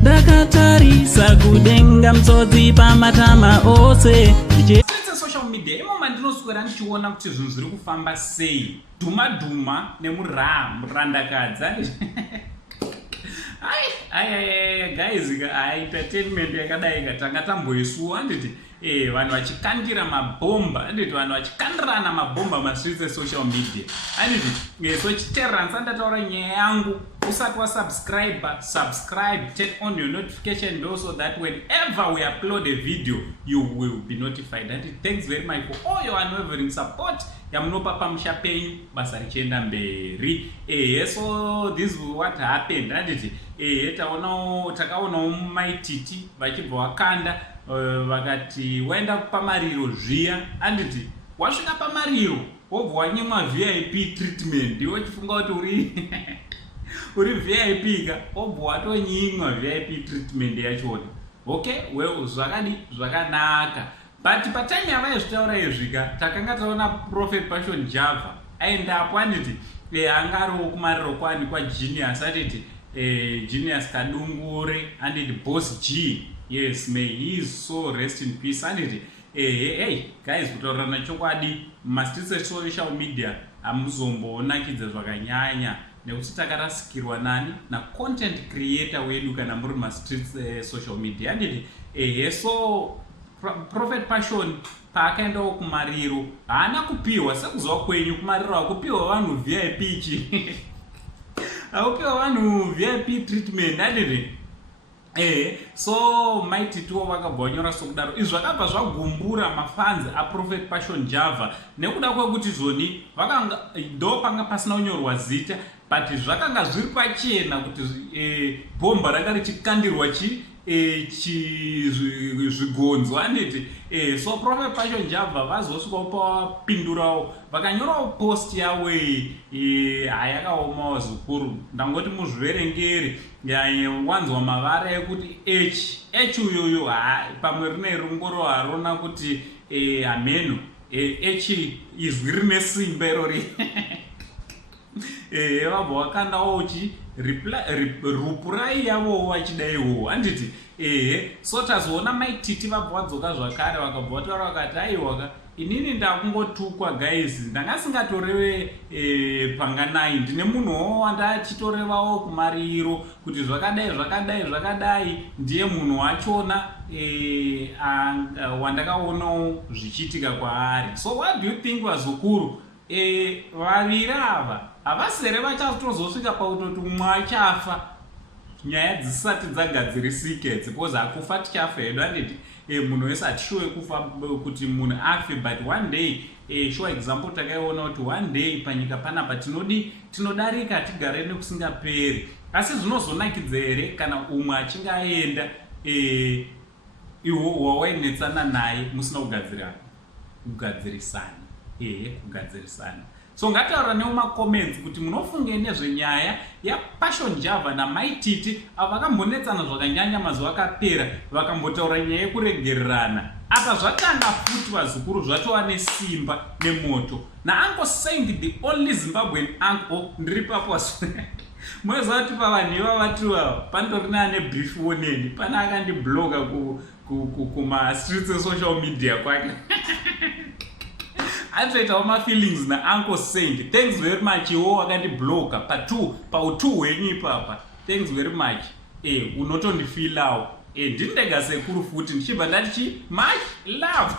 Ndakatarisa kudenga mtsotsi pamatama ose social media imomo ndinoswera ndichiona kuti zvinhu zviri kufamba sei, dhuma murandakadza guys, entertainment yakadai katanga tamboisuwa handiti vanhu vachikandira mabhomba, handiti vanhu vachikandirana mabhomba mastreets esocial media, handiti so chitererano sandataura nyaya yangu, usati wasubscribe, turn on your notification bell so that whenever we upload a video you will be notified. Handiti thanks very much for all your unwavering support yamunopa pamusha penyu, basa richienda mberi. So this is what happened, handiti takaonawo maititi vachibva wakanda vakati waenda pamariro zviya, handiti wasvika pamariro wobva wanyimwa VIP treatment, iwe chifunga kuti uri VIP ka, wobva watonyimwa VIP treatment yachona. Okay, well, zvakanaka. But patime yavaizvitaura izvika takanga taona Prophet Passion Java aendapo, handiti angariwo kumariro kwani kwaGenius, handiti Genius Kadungure, handiti Boss G. Yes, may he so rest in peace, handiti hey guys, kutaurana chokwadi mastreets esocial media hamuzombonakidza zvakanyanya nekuti takarasikirwa nani na content creator wedu kana muri mastreets social media, handiti so Prophet Passion paakaendawo kumariro haana kupiwa sekuziva kwenyu kumariro hakupiwa vanhu VIP hakupiwa vanhu VIP treatment, handiti so maititiwo vakabva vanyora sokudaro. Izvi zvakabva zvagumbura mafans aProphet Passion Java nekuda kwekuti zvoni ndo panga pasina kunyorwa zita, but zvakanga zviri pachena kuti bhomba ranga richikandirwa zvigonzo, handiti so Prophet Passion Java vazosvikawo pawapindurawo vakanyorawo post yawo yakaomawo zvikuru, ndangoti muzviverengeri wanzwa mavara ekuti h uyoyo pamwe rine rungoro harona kuti hameno h izwi rine simba irori vabva wakandawo reply yavo vachidaiwo, handiti so tazoona maititi vabva vadzoka zvakare vakabva vataura vakati aiwaka inini ndakungotukwa guys, ndanga singatorewe panganai, ndine munhuwo wandachitorevawo kumariro kuti zvakadai ndiye munhu wachona wandakaonawo zvichiitika kwaari. So what do you think vazukuru vaviri ava havasere vachatozosvika pautoti umwe achafa nyaya dzisati dzagadzirisike, because akufa tichafa hedu, handiti munhu wese hatishuwe kufa kuti munhu afe, but one day sure example takaiona kuti one day panyika panapa tinodarika tigare nekusingaperi. Asi zvinozonakidza here kana umwe achinge aenda iwo wawainetsana naye musina kugadzirisana. So ngataura nemumacomments kuti munofungei nezvenyaya yaPassion Java namaititi avakambonetsana zvakanyanya mazuva akapera vakambotaura nyaya yekuregererana. Apa zvatanga futi vazukuru zvatova nesimba nemoto naUncle Saint, the only Zimbabwean uncle ndiri papo mweziva kuti pavanhu ivavatuva pandorina ane brief woneni pana akandibloga kumastreets esocial media kwake atoitawo mafeelings naUncle Saint. Thanks very much iwo wakandibloga pa2 hwenyu ipapa. Thanks very much. Unotondifilawo ndini ndega sekuru futi ndichibva ndatichi much love